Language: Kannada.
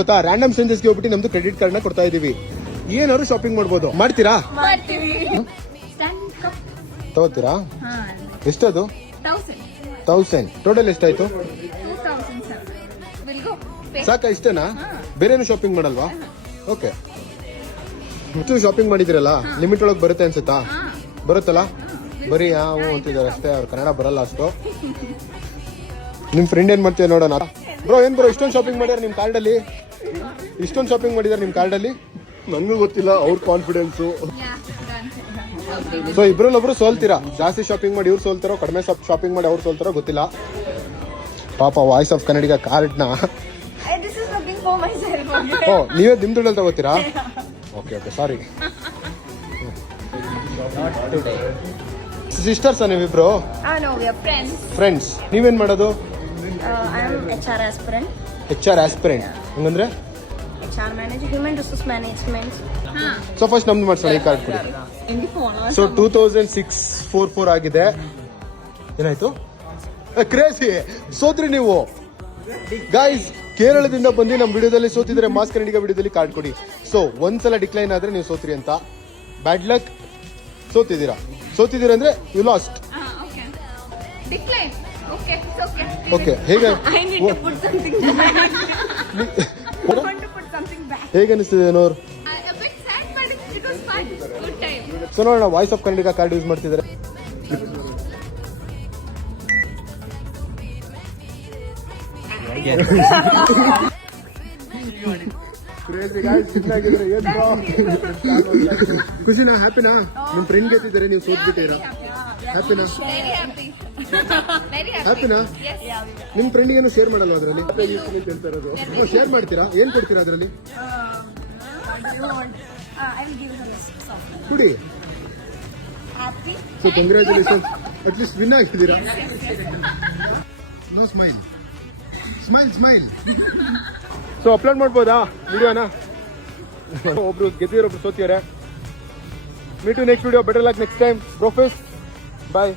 ಗೊತ್ತಾ, ರ್ಯಾಂಡಮ್ ಸ್ಟ್ರೇಂಜರ್ಸ್ ಗೆ ಹೋಗ್ಬಿಟ್ಟು ನಮ್ದು ಕ್ರೆಡಿಟ್ ಕಾರ್ಡ್ ನ ಕೊಡ್ತಾ ಇದೀವಿ. ಏನಾದ್ರು ಶಾಪಿಂಗ್ ಮಾಡ್ಬೋದು. ಮಾಡ್ತೀರಾ? ತಗೋತೀರಾ? ಎಷ್ಟದು? 1000. ಟೋಟಲ್ ಎಷ್ಟಾಯ್ತು? ಸಾಕ? ಇಷ್ಟನಾ? ಬೇರೇನು ಶಾಪಿಂಗ್ ಮಾಡಲ್ವಾ? ಓಕೆ. ಇಷ್ಟು ಶಾಪಿಂಗ್ ಮಾಡಿದಿರಲ್ಲ, ಲಿಮಿಟ್ ಒಳಗೆ ಬರುತ್ತೆ ಅನ್ಸುತ್ತಾ? ಬರುತ್ತಲ್ಲ? ಬರೀ ಯಾವ ಅಂತಿದ್ದಾರೆ ಅಷ್ಟೇ, ಅವ್ರು ಕನ್ನಡ ಬರಲ್ಲ ಅಷ್ಟು. ನಿಮ್ ಫ್ರೆಂಡ್ ಏನ್ ಮಾಡ್ತೀವಿ ನೋಡೋಣ. ಬ್ರೋ ಏನ್ ಬ್ರೋ ಇಷ್ಟೊಂದು ಶಾಪಿಂಗ್ ಮಾಡ್ಯಾರ ನಿಮ್ ಕಾರ್ಡ್ ಅಲ್ಲಿ? ಇಷ್ಟೊಂದು ಶಾಪಿಂಗ್ ಮಾಡಿದಾರೆ ನಿಮ್ ಕಾರ್ಡ್ ಅಲ್ಲಿ? ನನ್ಗೂ ಗೊತ್ತಿಲ್ಲ, ಅವ್ರ ಕಾನ್ಫಿಡೆನ್ಸ್. ಸೊ ಇಬ್ರಲ್ಲೊಬ್ರು ಸೋಲ್ತೀರಾ. ಜಾಸ್ತಿ ಶಾಪಿಂಗ್ ಮಾಡಿ ಇವ್ರು ಸೋಲ್ತಾರೋ, ಕಡಿಮೆ ಶಾಪಿಂಗ್ ಮಾಡಿ ಅವ್ರು ಸೋಲ್ತಾರೋ ಗೊತ್ತಿಲ್ಲ. ಪಾಪ ವಾಯ್ಸ್ ಆಫ್ ಕನ್ನಡಿಗ ಕಾರ್ಡ್ ನ ಓ ನೀವೇ ನಿಮ್ ದುಡ್ಡಲ್ಲಿ ತಗೋತೀರಾ? ಓಕೆ ಓಕೆ, ಸಾರಿ. ಸಿಸ್ಟರ್ಸ್ ನೀವಿಬ್ರು? ಫ್ರೆಂಡ್ಸ್. ನೀವೇನ್ ಮಾಡೋದು? HR ಆಸ್ಪಿರೆಂಟ್ ಹಂಗಂದ್ರೆ HR manager, human resource management. So first ನಮ್ದು ಮಾಡ್ಸೋಣ ಈ ಕಾರ್ಡ್ ಕೊಡಿ. ಸೊ 2644 ಆಗಿದೆ. ಏನಾಯ್ತು? ಕ್ರೇಜಿ ಸೋತ್ರಿ ನೀವು ಗಾಯ್ಸ್. ಕೇರಳದಿಂದ ಬಂದು ನಮ್ಮ ವಿಡಿಯೋದಲ್ಲಿ ಸೋತಿದ್ರೆ ಮಾಸ್ ಕನ್ನಡಿಗ ವಿಡಿಯೋದಲ್ಲಿ ಕಾರ್ಡ್ ಕೊಡಿ. ಸೊ ಒಂದ್ಸಲ ಡಿಕ್ಲೈನ್ ಆದ್ರೆ ನೀವು ಸೋತ್ರಿ ಅಂತ. Bad luck. ಸೋತಿದ್ದೀರಾ ಅಂದ್ರೆ ಯು ಲಾಸ್ಟ್. ಓಕೆ. ಹೇಗೆ ಹೇಗೆ ಅನಿಸ್ತಿದೆ ಏನೋರು? ಸೊ ನೋಡೋಣ, voice of Kannadiga card use ಮಾಡ್ತಿದ್ದಾರೆ. ಖುಷಿನಾ? ಹ್ಯಾಪಿನಾ? ನಿಮ್ ಫ್ರೆಂಡ್ ಗೆದ್ದಿದ್ದಾರೆ, ನೀವು ಸೋತ್ಬಿಟ್ಟಿರಾ? ಹ್ಯಾಪಿನಾ? ಹ್ಯಾಪಿನಾ? ನಿಮ್ ಫ್ರೆಂಡಿಗೇನು ಶೇರ್ ಮಾಡಲ್ಲ ಅದರಲ್ಲಿ? ಶೇರ್ ಮಾಡ್ತೀರಾ? ಏನ್ ಕೊಡ್ತೀರಾ ಅದರಲ್ಲಿ? ಕುಡಿ. ಸೊ ಕಂಗ್ರ್ಯಾಚುಲೇಷನ್, ಅಟ್ಲೀಸ್ಟ್ ವಿನ್ ಆಗಿದ್ದೀರಾ. Smile smile smile. So upload ಮಾಡ್ಬೋದಾ ವಿಡಿಯೋನ? ಒಬ್ರು ಗೆದ್ದಿರೋ, ಒಬ್ರು ಸೋತಿದ್ದಾರೆ. Meet to next video. Better luck next time. Profess bye.